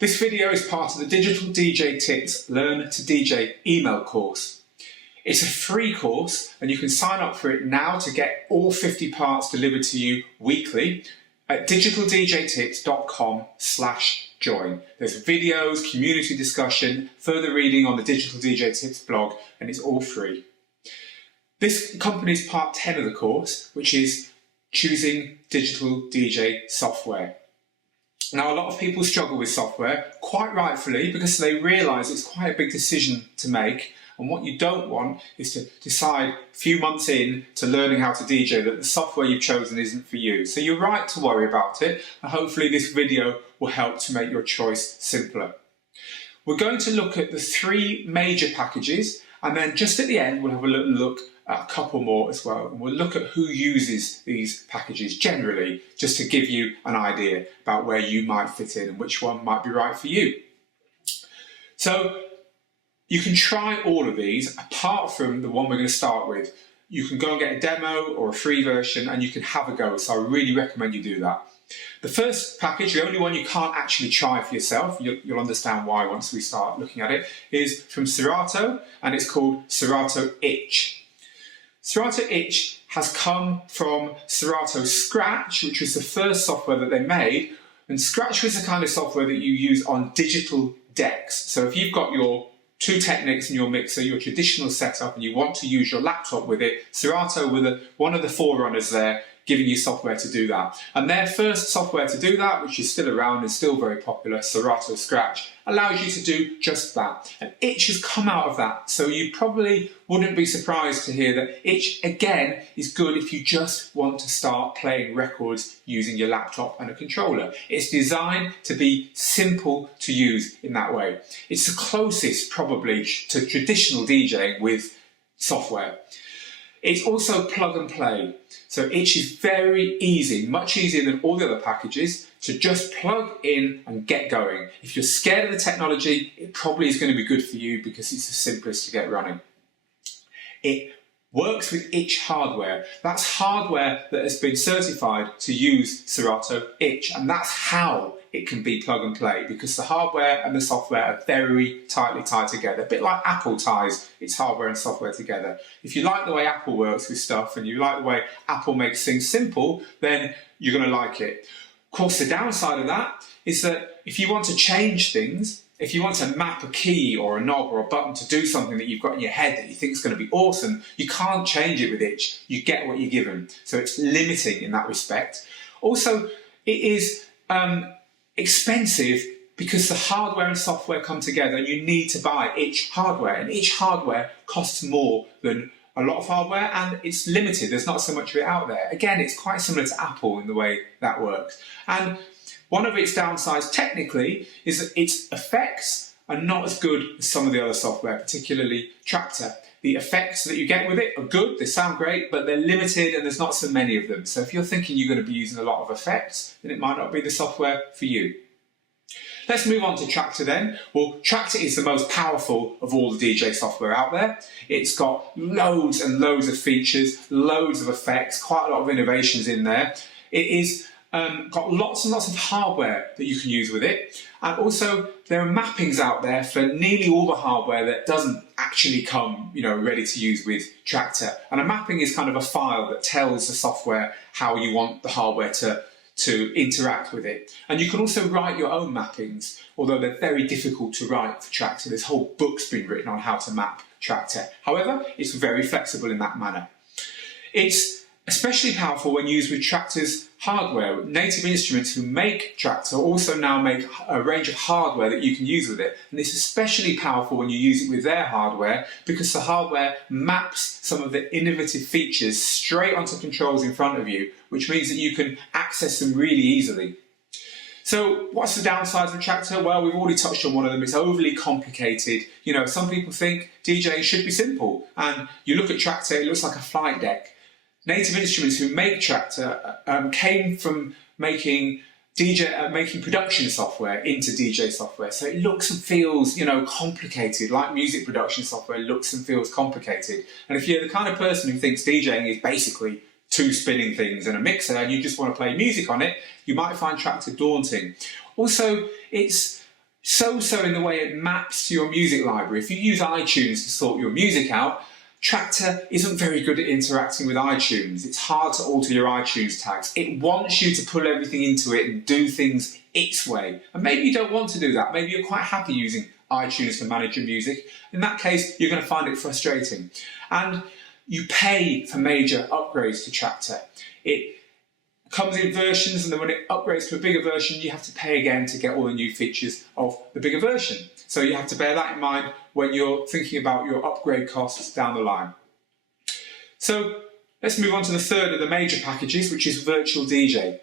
This video is part of the Digital DJ Tips Learn to DJ email course. It's a free course and you can sign up for it now to get all 50 parts delivered to you weekly at digitaldjtips.com/join. There's videos, community discussion, further reading on the Digital DJ Tips blog, and it's all free. This accompanies part 10 of the course, which is choosing digital DJ software. Now, a lot of people struggle with software, quite rightfully, because they realise it's quite a big decision to make. And what you don't want is to decide a few months in to learning how to DJ that the software you've chosen isn't for you. So you're right to worry about it, and hopefully this video will help to make your choice simpler. We're going to look at the 3 major packages, and then just at the end we'll have a little look at a couple more as well. And we'll look at who uses these packages generally, just to give you an idea about where you might fit in and which one might be right for you. So you can try all of these, apart from the one we're going to start with. You can go and get a demo or a free version and you can have a go, so I really recommend you do that. The first package, the only one you can't actually try for yourself, you'll understand why once we start looking at it, is from Serato, and it's called Serato Itch. Serato Itch has come from Serato Scratch, which was the first software that they made, and Scratch was the kind of software that you use on digital decks. So if you've got your 2 Technics in your mixer, your traditional setup, and you want to use your laptop with it, Serato were one of the forerunners there, giving you software to do that. And their first software to do that, which is still around and still very popular, Serato Scratch, allows you to do just that. And Itch has come out of that, so you probably wouldn't be surprised to hear that Itch, again, is good if you just want to start playing records using your laptop and a controller. It's designed to be simple to use in that way. It's the closest, probably, to traditional DJing with software. It's also plug and play. So Itch is very easy, much easier than all the other packages, to just plug in and get going. If you're scared of the technology, it probably is going to be good for you because it's the simplest to get running. It works with Itch hardware. That's hardware that has been certified to use Serato Itch, and that's how it can be plug and play, because the hardware and the software are very tightly tied together, a bit like Apple ties its hardware and software together. If you like the way Apple works with stuff and you like the way Apple makes things simple, then you're going to like it. Of course, the downside of that is that if you want to change things, if you want to map a key or a knob or a button to do something that you've got in your head that you think is going to be awesome, you can't change it with Itch. You get what you're given. So it's limiting in that respect. Also, it is expensive because the hardware and software come together and you need to buy Itch hardware. And Itch hardware costs more than a lot of hardware and it's limited. There's not so much of it out there. Again, it's quite similar to Apple in the way that works. And one of its downsides technically is that its effects are not as good as some of the other software, particularly Traktor. The effects that you get with it are good, they sound great, but they're limited and there's not so many of them. So if you're thinking you're going to be using a lot of effects, then it might not be the software for you. Let's move on to Traktor then. Well, Traktor is the most powerful of all the DJ software out there. It's got loads and loads of features, loads of effects, quite a lot of innovations in there. It is got lots and lots of hardware that you can use with it, and also there are mappings out there for nearly all the hardware that doesn't actually come, ready to use with Traktor. And a mapping is kind of a file that tells the software how you want the hardware to interact with it. And you can also write your own mappings, although they're very difficult to write for Traktor. There's whole books been written on how to map Traktor. However, it's very flexible in that manner. It's especially powerful when used with Traktor's hardware. Native Instruments, who make Traktor, also now make a range of hardware that you can use with it. And it's especially powerful when you use it with their hardware because the hardware maps some of the innovative features straight onto controls in front of you, which means that you can access them really easily. So what's the downsides of Traktor? Well, we've already touched on one of them. It's overly complicated. Some people think DJing should be simple. And you look at Traktor, it looks like a flight deck. Native Instruments, who make Traktor, came from making production software into DJ software. So it looks and feels, complicated, like music production software looks and feels complicated. And if you're the kind of person who thinks DJing is basically 2 spinning things and a mixer and you just want to play music on it, you might find Traktor daunting. Also, it's so in the way it maps to your music library. If you use iTunes to sort your music out, Traktor isn't very good at interacting with iTunes. It's hard to alter your iTunes tags. It wants you to pull everything into it and do things its way. And maybe you don't want to do that. Maybe you're quite happy using iTunes to manage your music. In that case, you're going to find it frustrating. And you pay for major upgrades to Traktor. It comes in versions, and then when it upgrades to a bigger version, you have to pay again to get all the new features of the bigger version. So you have to bear that in mind when you're thinking about your upgrade costs down the line. So let's move on to the third of the major packages, which is Virtual DJ.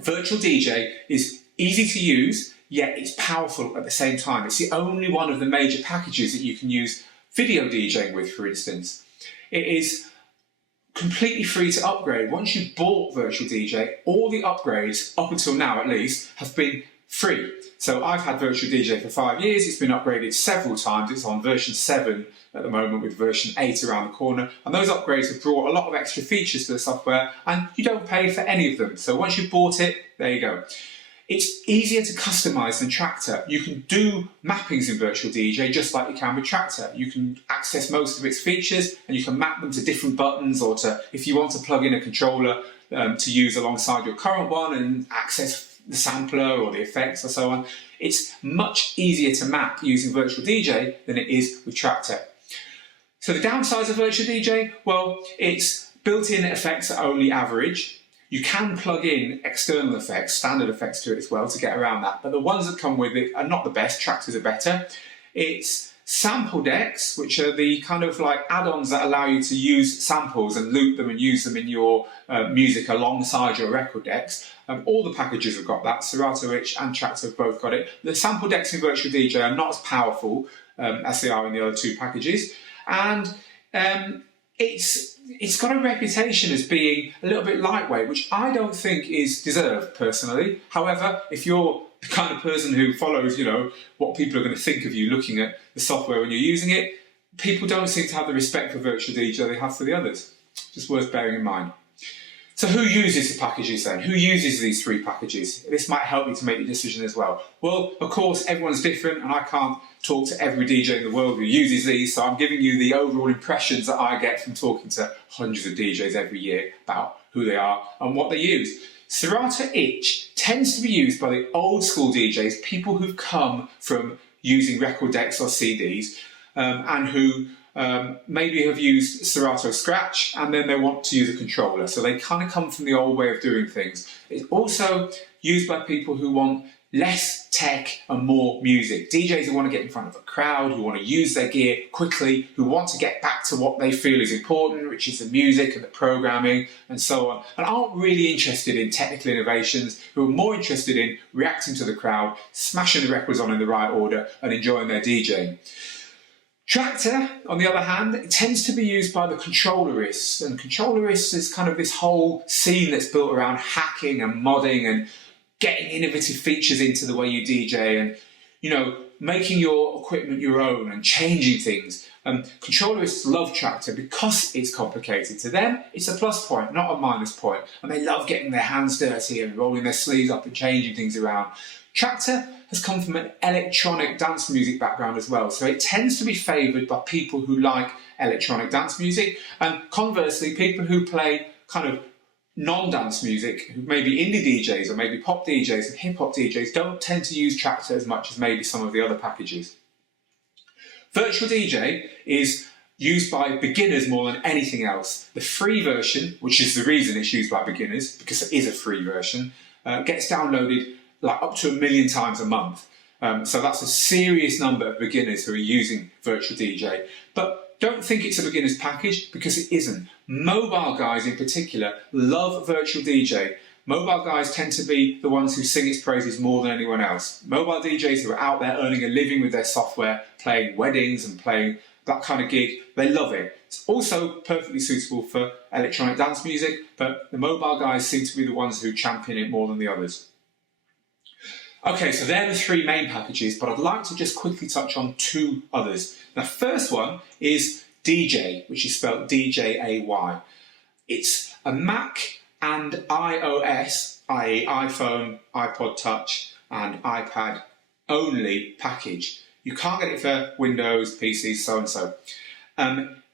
Virtual DJ is easy to use, yet it's powerful at the same time. It's the only one of the major packages that you can use video DJing with, for instance. It is completely free to upgrade. Once you've bought Virtual DJ, all the upgrades, up until now at least, have been free. So I've had Virtual DJ for 5 years. It's been upgraded several times. It's on version 7 at the moment, with version 8 around the corner. And those upgrades have brought a lot of extra features to the software, and you don't pay for any of them. So once you've bought it, there you go. It's easier to customize than Traktor. You can do mappings in Virtual DJ just like you can with Traktor. You can access most of its features, and you can map them to different buttons, or to, if you want to plug in a controller to use alongside your current one and access the sampler or the effects or so on. It's much easier to map using Virtual DJ than it is with Traktor. So the downsides of Virtual DJ, well, its built-in effects are only average. You can plug in external effects, standard effects to it as well, to get around that, but the ones that come with it are not the best. Traktor's are better. It's sample decks, which are the kind of like add-ons that allow you to use samples and loop them and use them in your music alongside your record decks. All the packages have got that. Serato and Traktor have both got it. The sample decks in Virtual DJ are not as powerful as they are in the other two packages, and it's got a reputation as being a little bit lightweight, which I don't think is deserved personally. However, if you're the kind of person who follows, what people are going to think of you looking at the software when you're using it, people don't seem to have the respect for Virtual DJ they have for the others. Just worth bearing in mind. So who uses the packages then? Who uses these three packages? This might help you to make the decision as well. Well, of course, everyone's different, and I can't talk to every DJ in the world who uses these, so I'm giving you the overall impressions that I get from talking to hundreds of DJs every year about who they are and what they use. Serato Itch tends to be used by the old school DJs, people who've come from using record decks or CDs, and who maybe have used Serato Scratch, and then they want to use a controller. So they kind of come from the old way of doing things. It's also used by people who want less tech and more music. DJs who want to get in front of a crowd, who want to use their gear quickly, who want to get back to what they feel is important, which is the music and the programming and so on, and aren't really interested in technical innovations, who are more interested in reacting to the crowd, smashing the records on in the right order, and enjoying their DJing. Traktor, on the other hand, it tends to be used by the controllerists, and controllerists is kind of this whole scene that's built around hacking and modding and getting innovative features into the way you DJ, and making your equipment your own and changing things. Controllerists love Traktor because it's complicated. To them, it's a plus point, not a minus point, and they love getting their hands dirty and rolling their sleeves up and changing things around. Traktor has come from an electronic dance music background as well, so it tends to be favoured by people who like electronic dance music, and conversely, people who play kind of non-dance music, who maybe indie DJs or maybe pop DJs and hip-hop DJs, don't tend to use Traktor as much as maybe some of the other packages. Virtual DJ is used by beginners more than anything else. The free version, which is the reason it's used by beginners, because it is a free version, gets downloaded like up to 1 million times a month. So that's a serious number of beginners who are using Virtual DJ. But don't think it's a beginner's package, because it isn't. Mobile guys in particular love Virtual DJ. Mobile guys tend to be the ones who sing its praises more than anyone else. Mobile DJs who are out there earning a living with their software, playing weddings and playing that kind of gig, they love it. It's also perfectly suitable for electronic dance music, but the mobile guys seem to be the ones who champion it more than the others. Okay, so they're the three main packages, but I'd like to just quickly touch on two others. The first one is DJ, which is spelled D-J-A-Y. It's a Mac and iOS, i.e. iPhone, iPod Touch and iPad only package. You can't get it for Windows, PCs, so and so.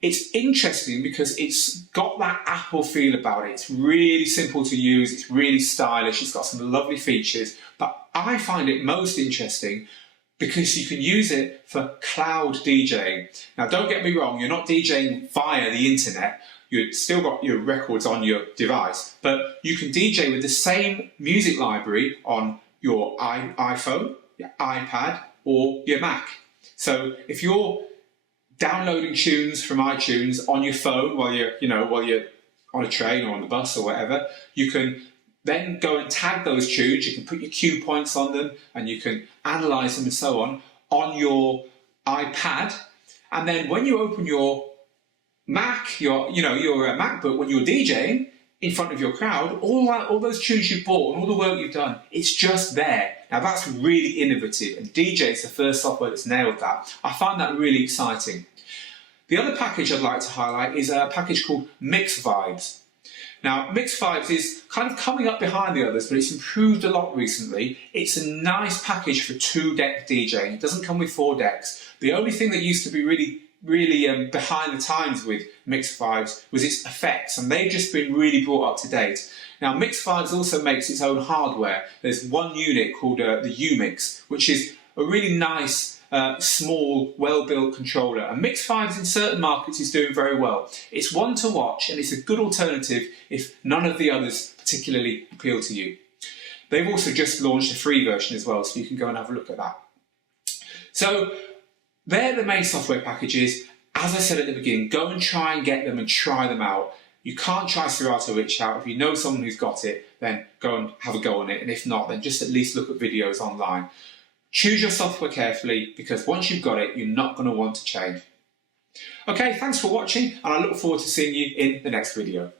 It's interesting because it's got that Apple feel about it. It's really simple to use, it's really stylish, it's got some lovely features, but I find it most interesting because you can use it for cloud DJing. Now don't get me wrong, you're not DJing via the internet, you've still got your records on your device, but you can DJ with the same music library on your iPhone, your iPad, or your Mac. So if you're downloading tunes from iTunes on your phone while you're on a train or on the bus or whatever, you can then go and tag those tunes, you can put your cue points on them, and you can analyze them and so on your iPad. And then when you open your Mac, your MacBook, when you're DJing in front of your crowd, all those tunes you've bought and all the work you've done, it's just there. Now that's really innovative, and DJ is the first software that's nailed that. I find that really exciting. The other package I'd like to highlight is a package called Mix Vibes. Now, Mix Vibes is kind of coming up behind the others, but it's improved a lot recently. It's a nice package for 2-deck DJing. It doesn't come with 4 decks. The only thing that used to be really behind the times with Mix Vibes was its effects, and they've just been really brought up to date. Now, Mix Vibes also makes its own hardware. There's one unit called the U-Mix, which is a really nice, small, well-built controller. And Mix Vibes in certain markets is doing very well. It's one to watch, and it's a good alternative if none of the others particularly appeal to you. They've also just launched a free version as well, so you can go and have a look at that. So they're the main software packages. As I said at the beginning, go and try and get them and try them out. You can't try Serato Itch out. If you know someone who's got it, then go and have a go on it. And if not, then just at least look at videos online. Choose your software carefully, because once you've got it, you're not going to want to change. Okay, thanks for watching, and I look forward to seeing you in the next video.